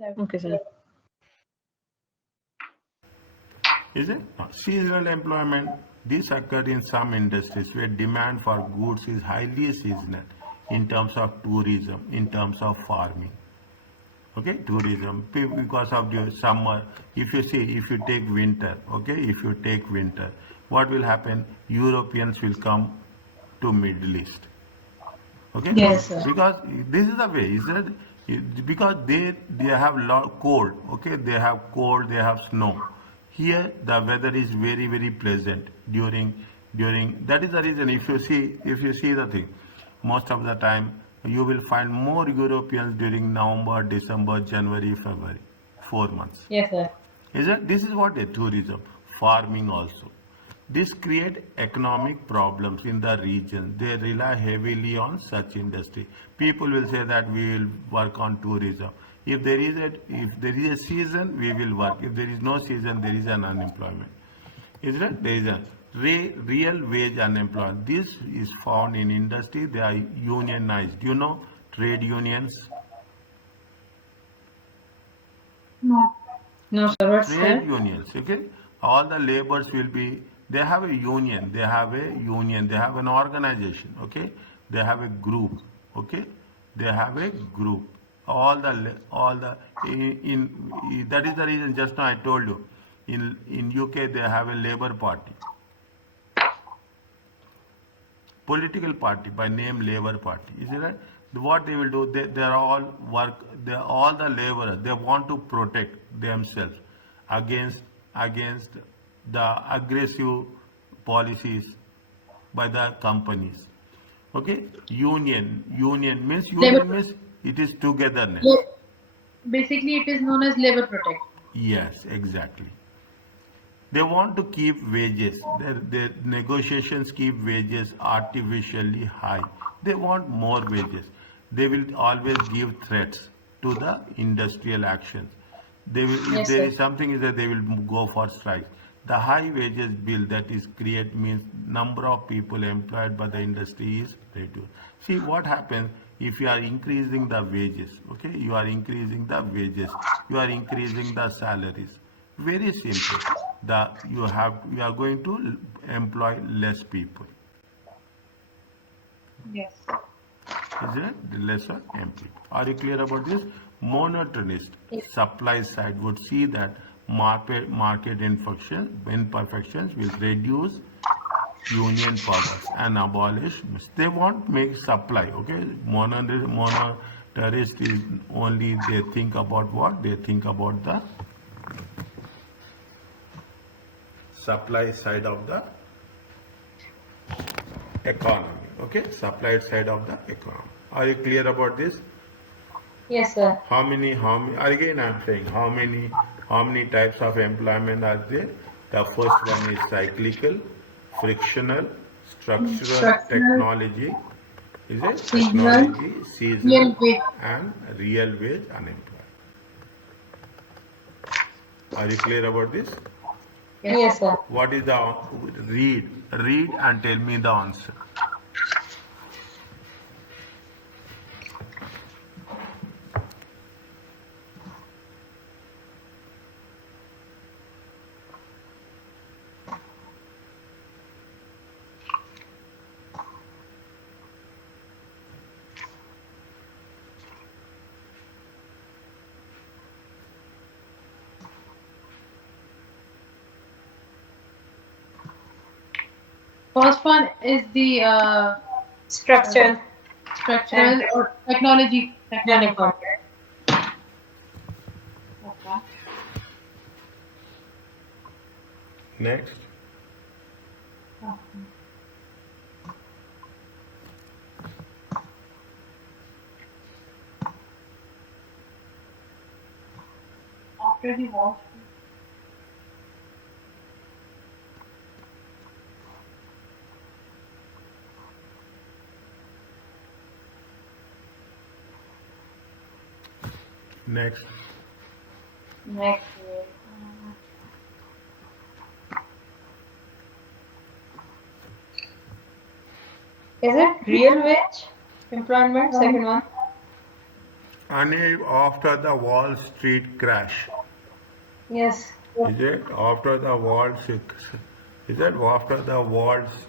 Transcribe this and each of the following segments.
Okay, sir. Is it? Seasonal employment. This occurs in some industries where demand for goods is highly seasonal in terms of tourism, in terms of farming. Okay, tourism because of the summer. If you see, if you take winter, okay, if you take winter, what will happen? Europeans will come to Middle East. Okay, Yes, sir. because this is the way, is it? Because they have lot cold. Okay, they have cold, they have snow. Here the weather is very pleasant during that is the reason. If you see the thing, most of the time you will find more Europeans during November, December, January, February, 4 months. Yes, sir. Is it? This is what a tourism, farming also. This create economic problems in the region. They rely heavily on such industry. People will say that we will work on tourism. If there is a season, we will work. If there is no season, there is an unemployment. Is it? There is a real wage unemployment. This is found in industry. They are unionized. You know, trade unions. No, sir. What's Trade that? unions, okay, all the laborers will be, they have a union, they have an organization, okay, they have a group, okay, they have a group, all the that is the reason just now I told you, in UK they have a labor party, political party by name Labour Party. Is it right? What they will do, they are all all the laborers. They want to protect themselves against the aggressive policies by the companies. Okay, Labor. union means it is togetherness. La- Basically, it is known as labor protect. Yes, exactly. They want to keep wages. Their negotiations keep wages artificially high. They want more wages. They will always give threats to the industrial actions. They will, if Yes, there sir. is something is that they will go for strike. The high wages bill that is create means number of people employed by the industry is reduced. See what happens if you are increasing the wages. Okay, you are increasing the wages. You are increasing the salaries. Very simple. You are going to employ less people. Yes. Is it? The lesser MP. Are you clear about this? Monotonist Yes. supply side would see that market imperfections will reduce union powers and abolish. They won't make supply. Okay, monetarist is only they think about what they think about the supply side of the economy. Okay, supply side of the economy. Are you clear about this? Yes, sir. How many again I'm saying how many types of employment are there? The first one is cyclical, frictional, structural, Structural, technology, is it? seasonal, Technology, seasonal, real wage. and real wage unemployment. Are you clear about this? Yes, sir. What is the read and tell me the answer. First one is the Structural structural and or technical. uniform. Okay. Next, After the wash. next. Next. Is it real wage employment? Second one. After the Wall Street crash. Yes. Is it after the Wall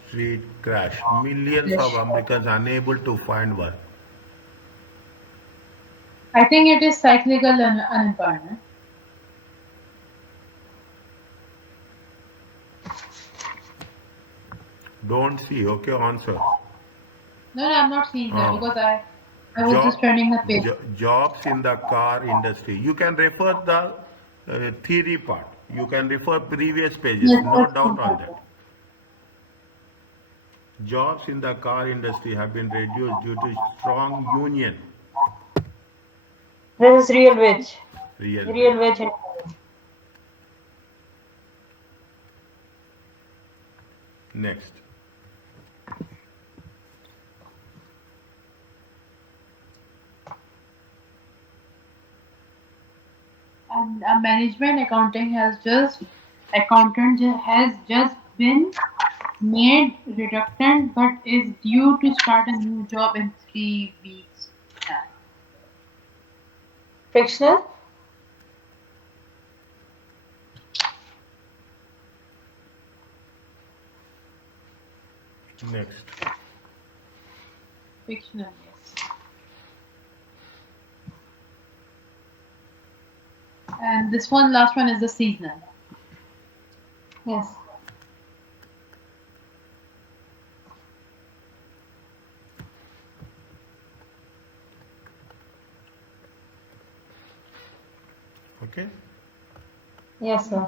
Street crash? Millions of Yes. Americans unable to find work. I think it is cyclical unemployment. Don't see. Okay, answer. No, no, I'm not seeing that Uh, because I was just job, turning the page. jobs in the car industry. You can refer the theory part. You can refer previous pages. Yes, No that's doubt on that. important. Jobs in the car industry have been reduced due to strong union. This is real wage. Real Real wage. wage. Next. And a management accountant has just been made redundant, but is due to start a new job in 3 weeks' time. Fictional. Next. Fictional, yes. And this one, last one, is the seasonal. Yes. Okay. Yes, sir.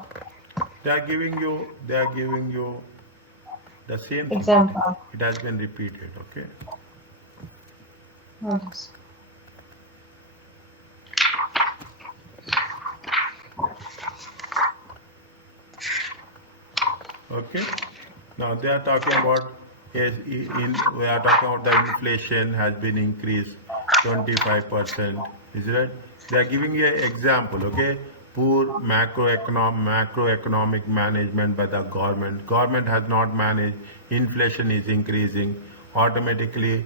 They are giving you the same thing. Example. It has been repeated. Okay. Yes. Okay. Now they are talking about we are talking about the inflation has been increased 25%. Is it right? They are giving you an example. Okay. Poor macroeconomic management by the government. Government has not managed. Inflation is increasing automatically.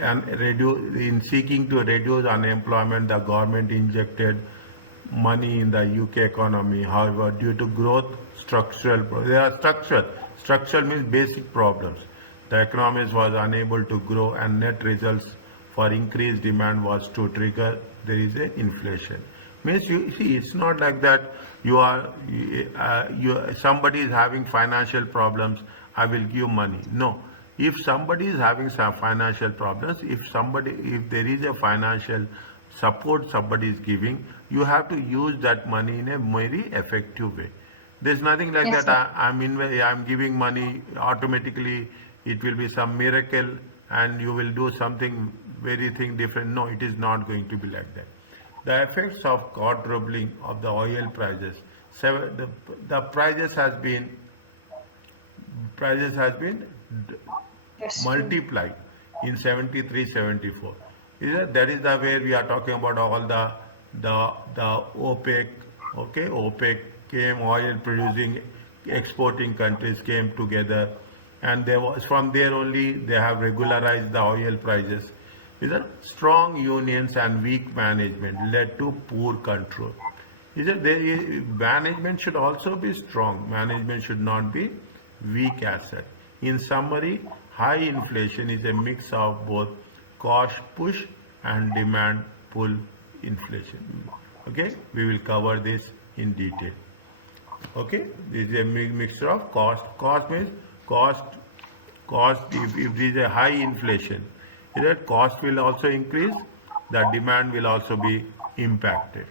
And in seeking to reduce unemployment, the government injected money in the UK economy. However, due to growth, they are structural. Structural means basic problems. The economy was unable to grow, and net results for increased demand was to trigger there is a inflation. Means you see, it's not like that somebody is having financial problems, I will give money. No. If somebody is having some financial problems, if there is a financial support somebody is giving, you have to use that money in a very effective way. There's nothing like Yes, that. sir. I'm giving money automatically. It will be some miracle, and you will do something very thing different. No, it is not going to be like that. The effects of quadrupling of the oil prices. The prices has been Yes. multiplied in 73 74. That is the way we are talking about all the OPEC. Okay, OPEC came, oil producing exporting countries came together, and there was from there only they have regularized the oil prices. Is that strong unions and weak management led to poor control. Management should also be strong. Management should not be weak asset. In summary, high inflation is a mix of both cost push and demand pull inflation. Okay, we will cover this in detail. Okay, this is a mixture of cost. Cost means cost. If there is a high inflation, that cost will also increase. The demand will also be impacted.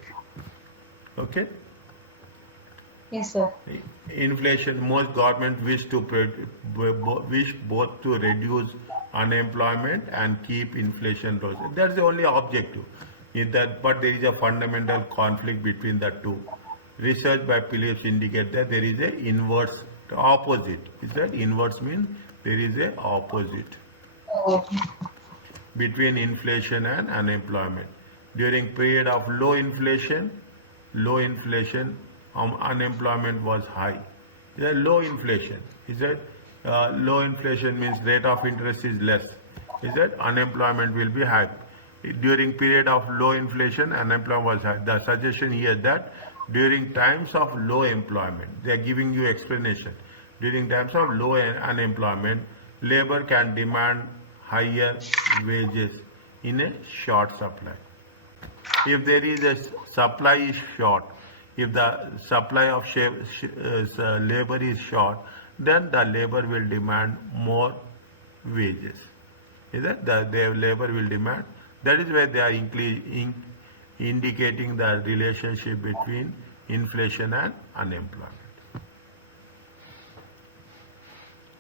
Okay. Yes, sir. Inflation, most government wish both to reduce unemployment and keep inflation low. That's the only objective. But there is a fundamental conflict between the two. Research by Phillips indicate that there is a inverse opposite. Is that inverse means there is a opposite Oh, between inflation and unemployment. During period of low inflation, unemployment was high. Is low inflation? Is that low inflation means rate of interest is less? Is that unemployment will be high? During period of low inflation, unemployment was high. The suggestion here that during times of low employment, they are giving you explanation. During times of low unemployment, labor can demand higher wages in a short supply. If there is a supply is short, if the supply of labor is short, then the labor will demand more wages. Is that the labor will demand? That is where they are indicating the relationship between inflation and unemployment.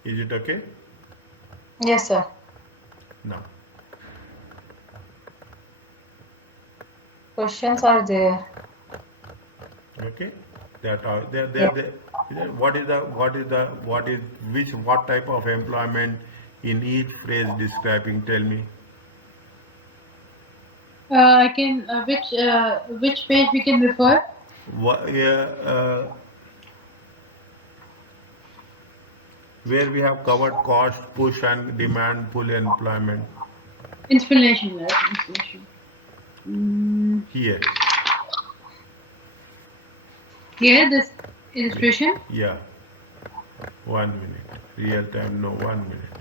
Is it okay? Yes, sir. Now, Questions are there. okay, that are Yeah. what type of employment in each phrase describing? Tell me. I can which page we can refer? Yeah, where we have covered cost push and demand pull employment Inspiration, right? Inspiration. Mm, here. here, this Yeah, illustration. yeah. 1 minute. Real time, no, 1 minute.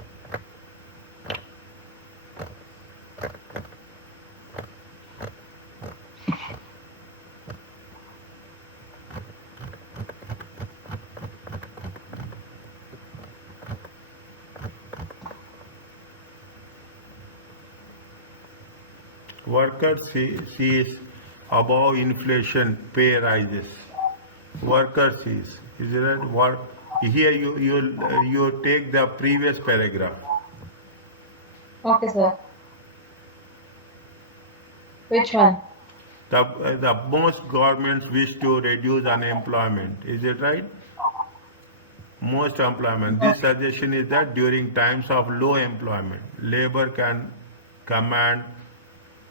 Worker sees above inflation pay rises. Worker sees. Is it right? Work. Here you take the previous paragraph. Okay, sir. Which one? The most governments wish to reduce unemployment. Is it right? Most employment. This suggestion is that during times of low employment, command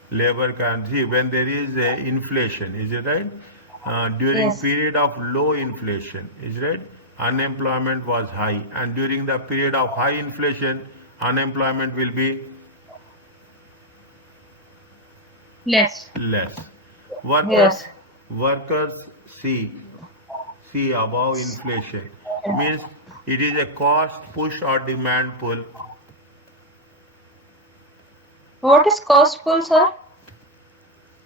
labor can see when there is a inflation. Is it right? During Yes. period of low inflation, is it right? Unemployment was high, and during the period of high inflation, unemployment will be Less. less. Workers Yes. workers see above inflation means it is a cost push or demand pull. What is costful, sir?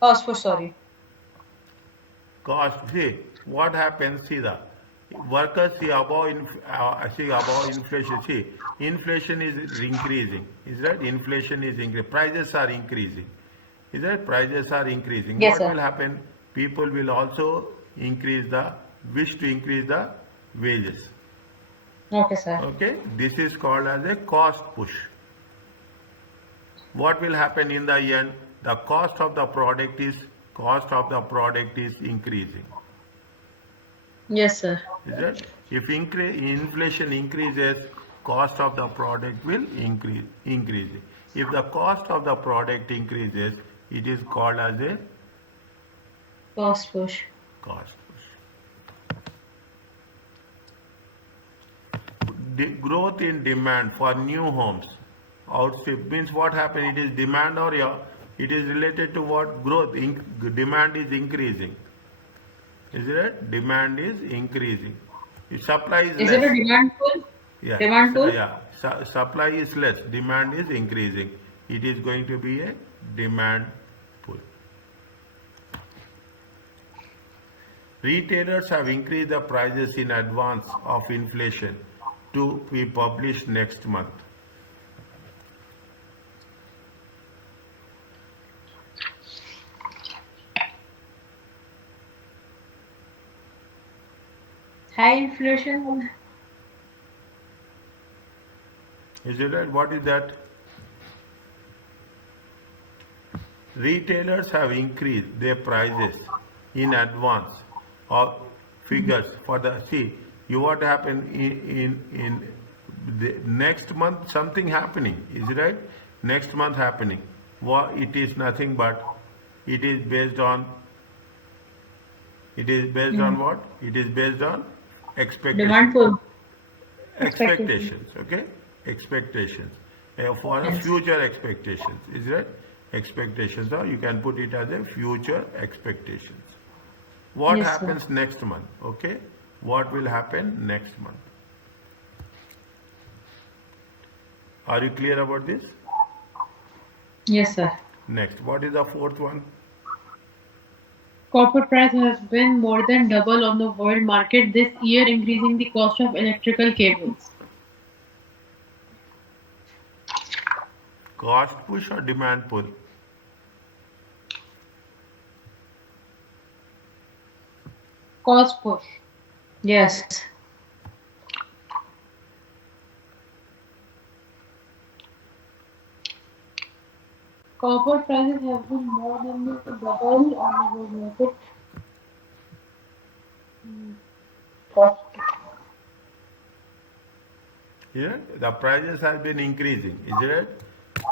Costful, sorry. Cost, see what happens, see the workers see above inflation, see inflation is increasing, is that inflation is increasing, prices are increasing, is that prices are increasing, Yes, what sir. will happen, people will also increase the wish to increase the wages. Okay, sir. Okay, this is called as a cost push. What will happen in the end, the cost of the product is increasing. Yes, sir. Is that if inflation increases, cost of the product will increasing. If the cost of the product increases, it is called as a Cost push. cost push. Growth in demand for new homes outstrip means what happened? It is demand or yeah, it is related to what growth. Demand is increasing. Is it? Demand is increasing. If supply is Is it less, a demand pull? yeah, Demand pull? supply is less, demand is increasing. It is going to be a demand pull. Retailers have increased the prices in advance of inflation to be published next month. High inflation? Is it right? What is that? Retailers have increased their prices in advance of figures for the see you what happened in the next month something happening, is it right? Next month happening, what it is nothing but it is based on Mm. what, it is based on Demand expectation, pull. Expectation. expectations, okay, expectations, for Yes. future expectations, is it right? expectations, or you can put it as a future expectations. What Yes, sir. happens next month? Okay, what will happen next month? Are you clear about this? Yes, sir. Next, what is the fourth one? Copper price has been more than double on the world market this year, increasing the cost of electrical cables. Cost push or demand pull? Cost push. Yes. Copper prices have been more than the double on the world market. Mm, Cost. Yeah, the prices has been increasing, is it?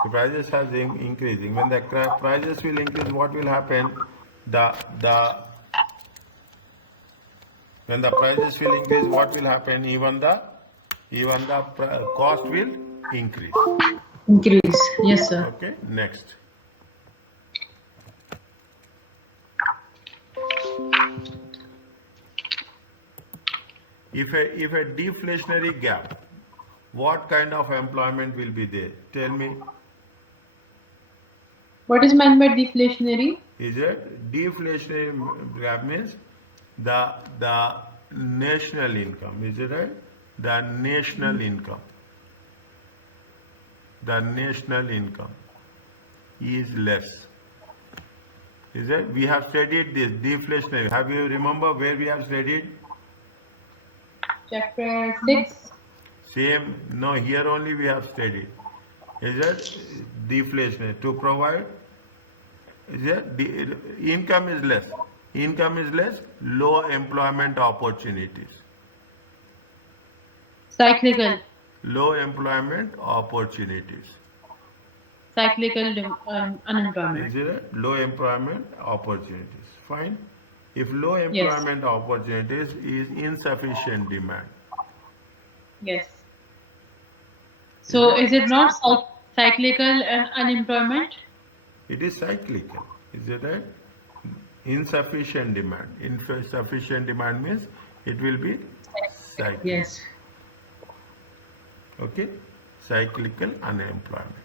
The prices has been increasing. When the prices will increase, what will happen? The when the prices will increase, what will happen? Even the cost will increase. Increase. Yes, sir. Okay, next. If a deflationary gap, what kind of employment will be there? Tell me. What is meant by deflationary? Is it deflationary gap means the national income? Is it right? The national income. The national income is less. Is it? We have studied this deflationary. Have you remember where we have studied? Chapter 6. Same. No, here only we have studied. Is it deflationary to provide? Is it income is less? Income is less. Low employment opportunities. Cyclical. Low employment opportunities. Unemployment. Is it low employment opportunities? Fine. If low Yes. employment opportunities is insufficient demand, Yes. is So it? is it not cyclical and unemployment? It is cyclical. Is it right? Insufficient demand. Insufficient demand means it will be cyclical. Yes. Okay? Cyclical unemployment.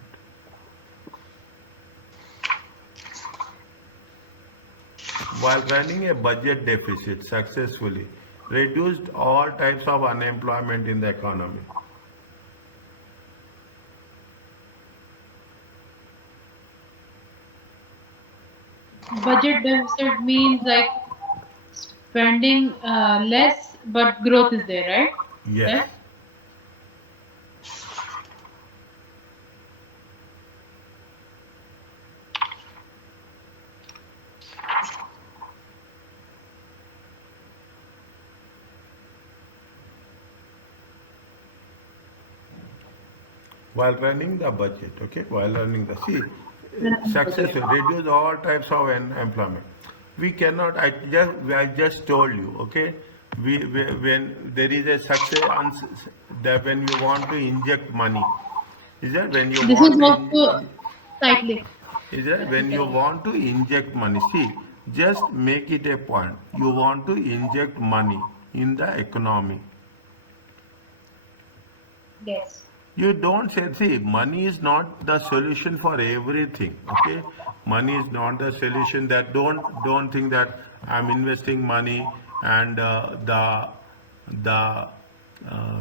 While running a budget deficit successfully, reduced all types of unemployment in the economy. Budget deficit means like spending less, but growth is there, right? Yes. That While running the budget, okay, while running the see, success budget. reduce all types of employment. We cannot. I just told you, okay. We when there is a success that when you want to inject money, is that when you This want is to also cyclic. is that when you Cyclical. want to inject money? See, just make it a point. You want to inject money in the economy. Yes. You don't say, see, money is not the solution for everything. Okay, money is not the solution. That don't think that I'm investing money and the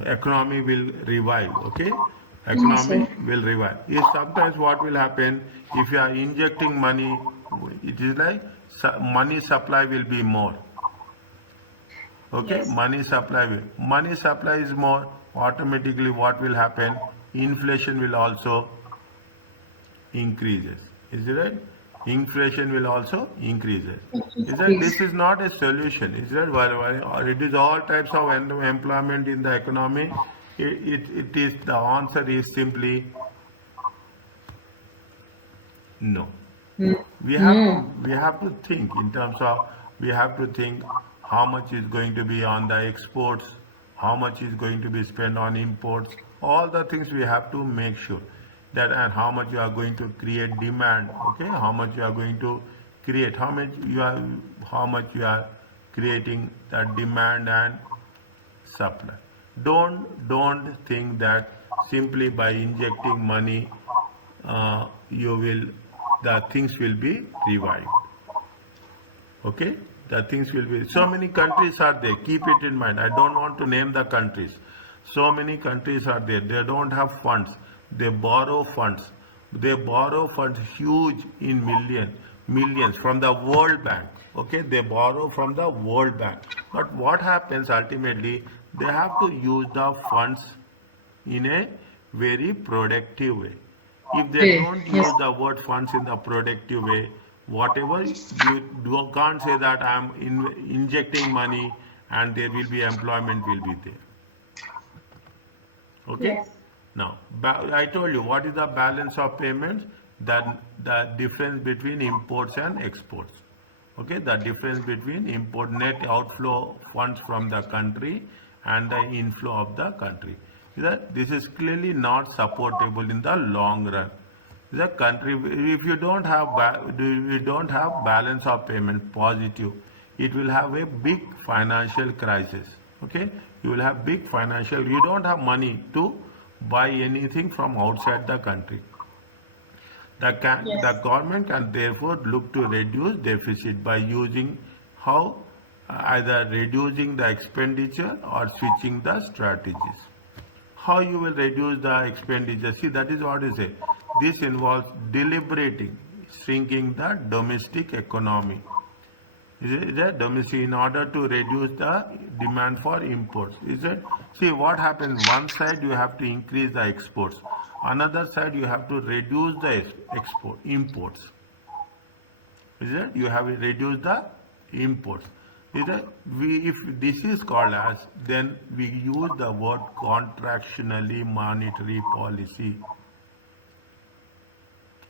economy will revive. Okay, Yes, economy sir. will revive. Is sometimes what will happen if you are injecting money, it is like money supply will be more. Okay, Yes. money supply is more, automatically what will happen, inflation will also increases, is it right? Inflation will also increases. Is that Increase. this is not a solution, is that while it is all types of employment in the economy, it is the answer is simply no. Mm. We have to No. we have to think in terms of, we have to think how much is going to be on the exports, how much is going to be spent on imports, all the things we have to make sure. that and how much you are going to create demand, okay, how much you are going to create, how much you are creating the demand and supply. Don't think that simply by injecting money you will the things will be revived. Okay, the things will be, so many countries are there, keep it in mind. I don't want to name the countries. So many countries are there, they don't have funds, they borrow funds. They borrow funds huge in millions from the World Bank. Okay, they borrow from the World Bank, but what happens ultimately, they have to use the funds in a very productive way. If they Okay. don't Yes. use the word funds in the productive way, whatever can't say that I am injecting money and there will be employment will be there. Okay. Yes. Now, I told you what is the balance of payments, the difference between imports and exports. Okay, the difference between import net outflow funds from the country and the inflow of the country. This is clearly not supportable in the long run. The country, if you don't have you don't have balance of payment positive, it will have a big financial crisis. Okay, you will have big financial. You don't have money to buy anything from outside the country. The Yes. government can therefore look to reduce deficit by using how either reducing the expenditure or switching the strategies. How you will reduce the expenditure? See, that is what you say. This involves deliberating, shrinking the domestic economy. Is it that domestic in order to reduce the demand for imports? Is it? See what happens. One side you have to increase the exports. Another side you have to reduce the export imports. Is it? You have to reduce the imports. Is it? If this is called as, then we use the word contractionally monetary policy.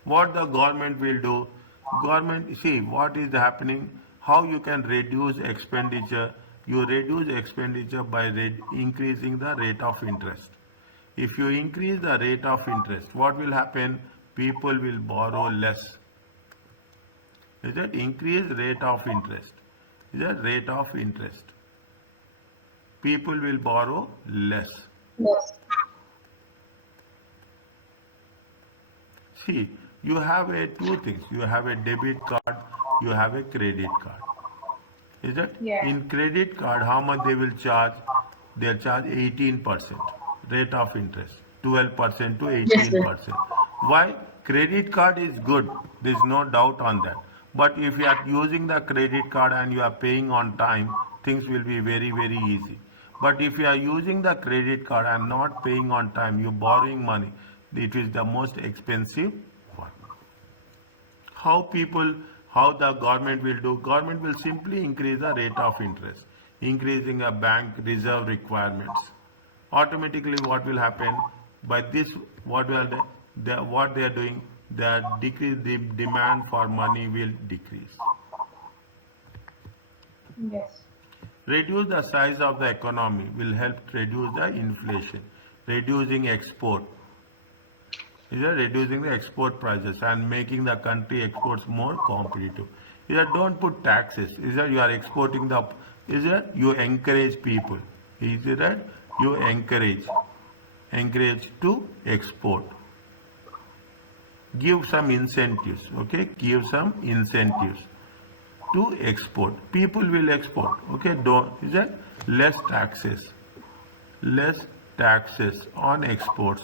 What the government will do, government, see what is happening, how you can reduce expenditure. You reduce expenditure by increasing the rate of interest. If you increase the rate of interest, what will happen? People will borrow less. Is that increase rate of interest? Is that rate of interest? People will borrow less. Yes. See, you have a two things. You have a debit card, you have a credit card. Is that Yeah. in credit card how much they will charge? They'll charge 18% rate of interest, 12% to Yes, sir. 18%. Why? Credit card is good. There's no doubt on that. But if you are using the credit card and you are paying on time, things will be very, very easy. But if you are using the credit card and not paying on time, you're borrowing money, it is the most expensive one. How the government will do? Government will simply increase the rate of interest, increasing a bank reserve requirements. Automatically what will happen? By this, what they are doing, the demand for money will decrease. Yes. Reduce the size of the economy will help reduce the inflation. Reducing export is reducing the export prices and making the country exports more competitive. Is don't put taxes. Is you are exporting the, is you encourage people. Is that you encourage to export. Give some incentives. Okay, give some incentives to export. People will export. Okay, don't, is that less taxes, less taxes on exports.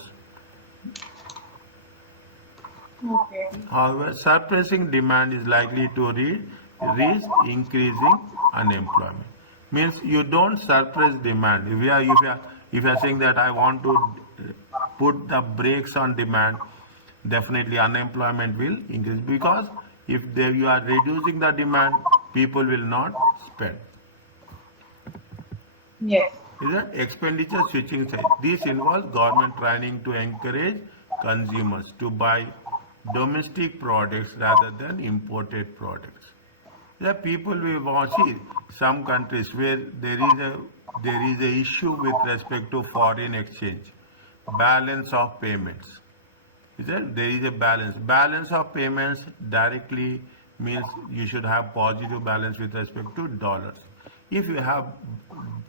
Okay. However, suppressing demand is likely to risk increasing unemployment. Means you don't suppress demand. If you are saying that I want to put the brakes on demand, definitely unemployment will increase, because if you are reducing the demand, people will not spend. Yes. Is that expenditure switching side? This involves government training to encourage consumers to buy domestic products rather than imported products. The people will want, see some countries where there is a issue with respect to foreign exchange, balance of payments. Is that there is a balance. Balance of payments directly means you should have positive balance with respect to dollars. If you have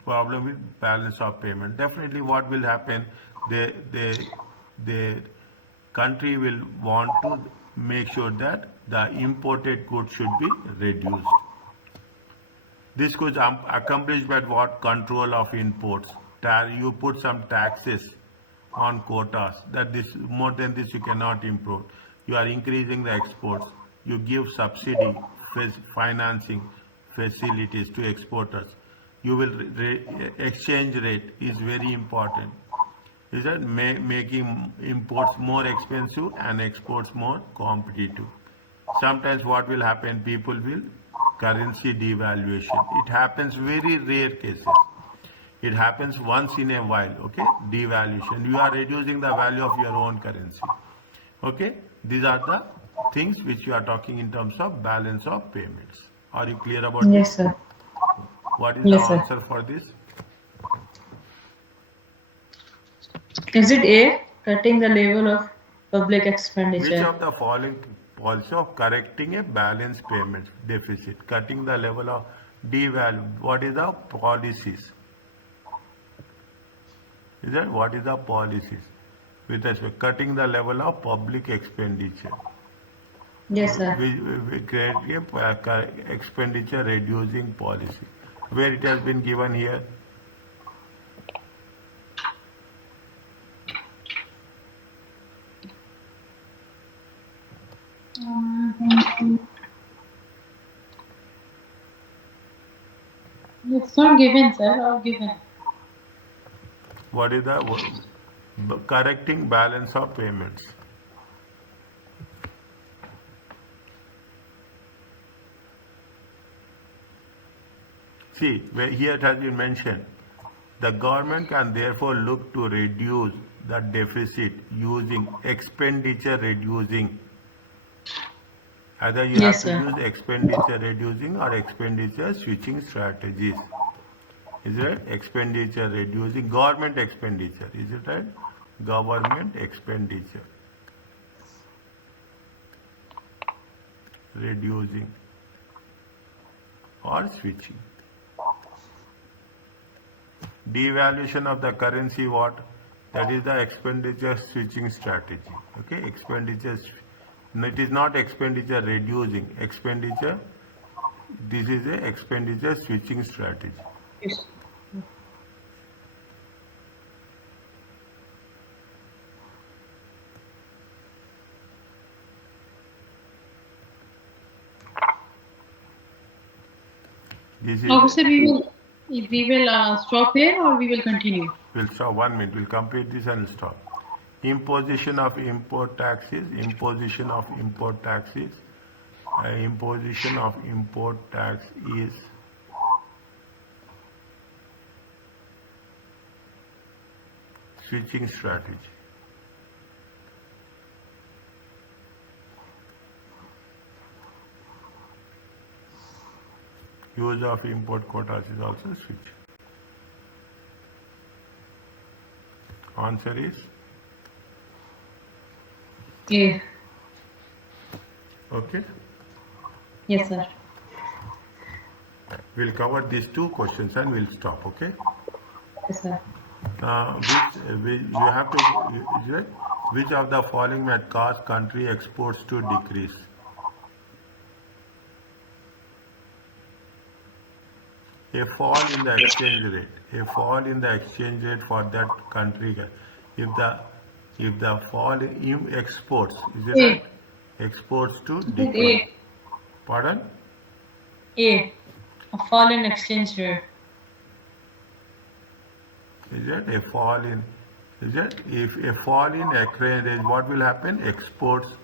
problem with balance of payment, definitely what will happen, the country will want to make sure that the imported goods should be reduced. This could accomplish by what? Control of imports. You put some taxes on quotas that this more than this you cannot import. You are increasing the exports. You give subsidy, financing facilities to exporters. You will exchange rate is very important. Is that making imports more expensive and exports more competitive. Sometimes what will happen, people will currency devaluation. It happens very rare cases. It happens once in a while, okay? Devaluation. You are reducing the value of your own currency. Okay? These are the things which you are talking in terms of balance of payments. Are you clear about this? Yes, sir. What is the Yes, sir. answer for this? Is it A, cutting the level of public Which expenditure? of the following policy of correcting a balance payment deficit, cutting the level of devalue? What is the policies? Is that what is the policies with respect cutting the level of public expenditure? Yes, sir. We create a expenditure reducing policy. Where it has been given here? It's not given, sir, or given. What is the correcting balance of payments? See, here it has been mentioned. The government can therefore look to reduce the deficit using expenditure reducing. Either you have Yes, to sir. use expenditure reducing or expenditure switching strategies. Is it right? Expenditure reducing, government expenditure. Is it right? Government expenditure reducing or switching. Devaluation of the currency, what? That is the expenditure switching strategy. Okay, expenditure. It is not expenditure reducing. Expenditure. This is a expenditure switching strategy. Yes. This is. Okay, sir, we will stop here or we will continue. We'll stop 1 minute. We'll complete this and stop. Imposition of import taxes. Imposition of import taxes. Imposition of import tax is switching strategy. Use of import quotas is also switch. Answer is A. okay. Yes, sir. We'll cover these two questions and we'll stop. Okay. Yes, sir. You have to. Is it? Which of the following might cause country exports to decrease? A fall in the exchange rate. A fall in the exchange rate for that country. If the fall in exports, is it A. right? Exports to It is decrease. A. Pardon? A. A fall in exchange rate. Is it a fall in? Is it if a fall in exchange rate, what will happen? Exports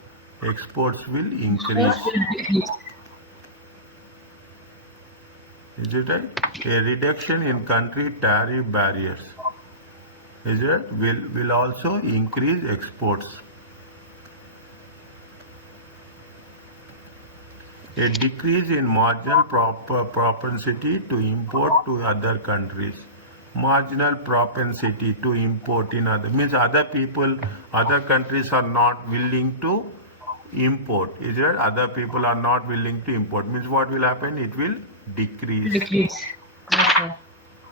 will increase. First will decrease. Is it right? A reduction in country tariff barriers. Is it will also increase exports. A decrease in marginal propensity to import to other countries. marginal propensity to import in other, means other people, other countries are not willing to import. Is it? Other people are not willing to import. Means what will happen? It will decrease. Decrease. Yes, sir.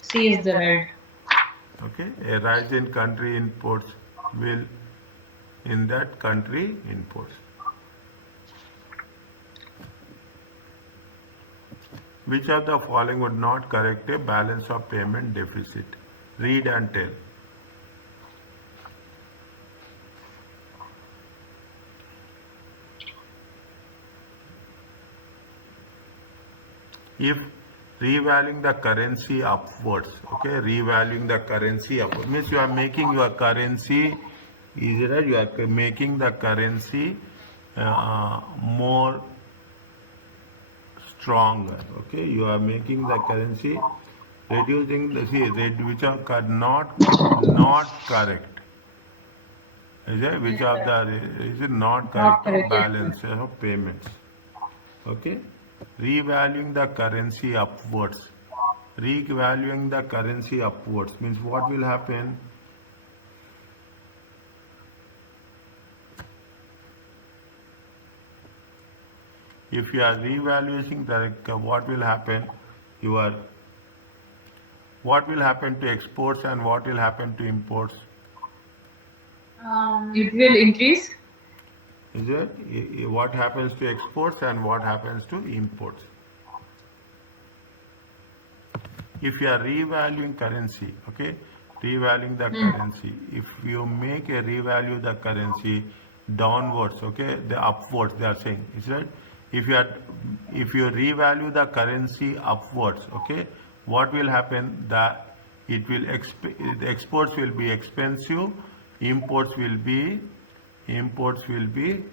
C is the right. Okay. A rise in country imports will in that country imports. Which of the following would not correct a balance of payment deficit? Read and tell. If revaluing the currency upwards, okay, revaluing the currency upwards means you are making your currency, is it right? You are making the currency more stronger, okay, you are making the currency, reducing the, see, which are not correct, is it? Which Yes, of sir. the is it not Not correct of correct. Yes, sir. balance of payments? Okay, revaluing the currency upwards. Revaluing the currency upwards means what will happen? If you are revaluing the, what will happen? You are, what will happen to exports and what will happen to imports? It will increase. Is it? What happens to exports and what happens to imports? If you are revaluing currency, okay, revaluing the Hmm. currency, if you make a revalue the currency downwards, okay, the upwards they are saying, is right? If you are, if you revalue the currency upwards, okay, what will happen? That it will the exports will be expensive, imports will be imports will be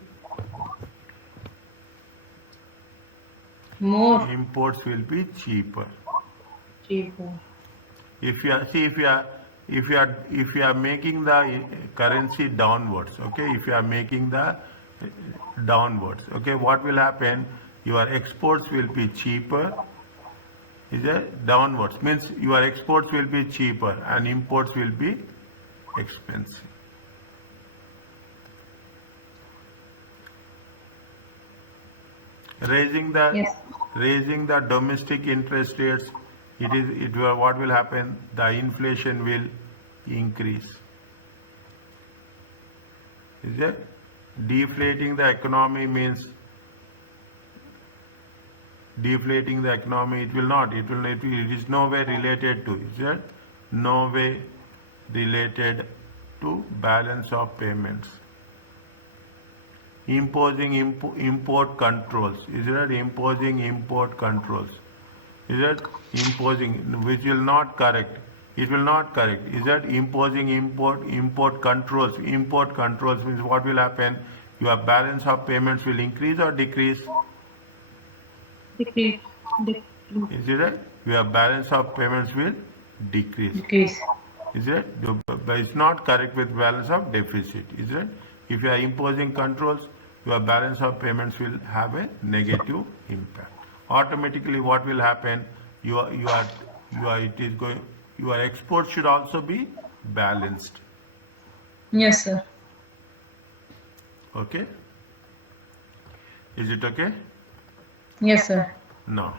More imports will be cheaper. cheaper. If you are, see, if you are making the currency downwards, okay, if you are making the downwards, okay, what will happen? Your exports will be cheaper, is it? Downwards means your exports will be cheaper and imports will be expensive. raising the Yes. raising the domestic interest rates, it will, what will happen? The inflation will increase, is it? Deflating the economy means, deflating the economy, it will not, it is no way related to, is it? No way related to balance of payments. Imposing import controls, is it? Imposing import controls, is it? Imposing, which will not correct, it will not correct, is that? Imposing import controls, import controls means what will happen? Your balance of payments will increase or decrease, Decrease. Decrease. is it right? Your balance of payments will decrease, Decrease. is it? But it's not correct with balance of deficit, is it? If you are imposing controls, your balance of payments will have a negative impact. Automatically, what will happen? It is going. Your export should also be balanced. Yes, sir. Okay? Is it okay? Yes, sir. No.